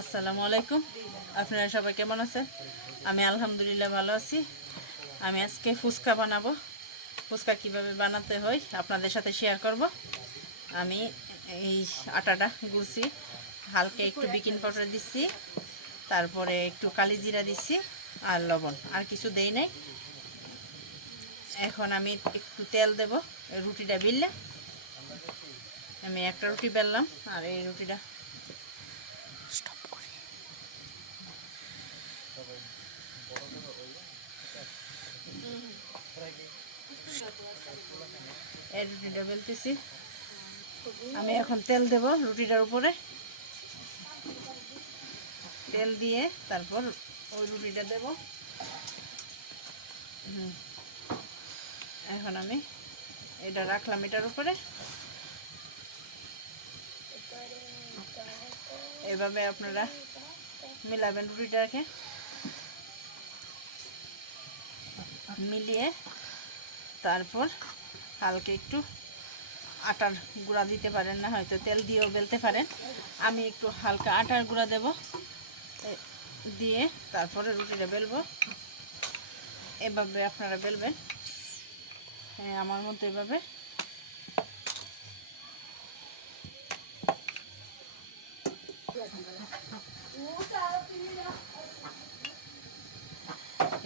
আসসালামু আলাইকুম। আপনারা সবাই কেমন আছেন? আমি আলহামদুলিল্লাহ ভালো আছি। আমি আজকে ফুচকা বানাবো। ফুচকা কিভাবে বানাতে হয় আপনাদের সাথে শেয়ার করব। আমি এই আটাটা গুলছি, হালকা একটু বেকিং পাউডার দিচ্ছি, তারপরে একটু কালি জিরা দিচ্ছি আর লবণ, আর কিছু দেই নাই। এখন আমি একটু তেল দেব রুটিটা বেললে। আমি একটা রুটি বেললাম আর এই রুটিটা স্টপ করি। এই রুটিটা বেলতেছি। আমি এখন তেল দেব রুটিটার উপরে। তেল দিয়ে তারপর ওই রুটিটা দেব। এখন আমি এটা রাখলাম এটার উপরে। এভাবে আপনারা মিলাবেন রুটিটাকে, মিলিয়ে তারপর হালকা একটু আটার গুঁড়া দিতে পারেন, না হয়তো তেল দিয়েও বেলতে পারেন। আমি একটু হালকা আটার গুঁড়া দেব, দিয়ে তারপরে রুটিটা বেলবো। এভাবে আপনারা বেলবেন, হ্যাঁ আমার মতো এভাবে।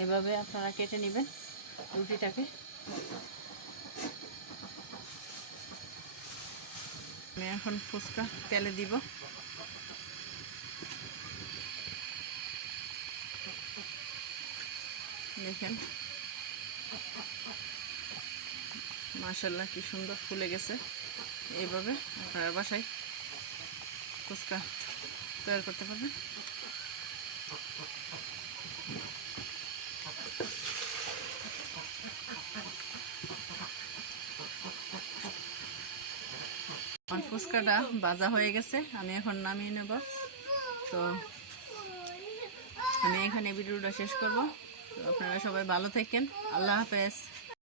এভাবে আপনারা কেটে নেবেন রুটিটাকে। আমি এখন ফুচকা তেলে দিব। দেখেন মাশাআল্লাহ কি সুন্দর ফুলে গেছে। এইভাবে আপনারা বাসায় ফুচকা তৈরি করতে পারবেন। আমার ফুচকাটা ভাজা হয়ে গেছে, আমি এখন নামিয়ে নেব। তো আমি এখানে ভিডিওটা শেষ করব। তো আপনারা সবাই ভালো থাকেন। আল্লাহ হাফেজ।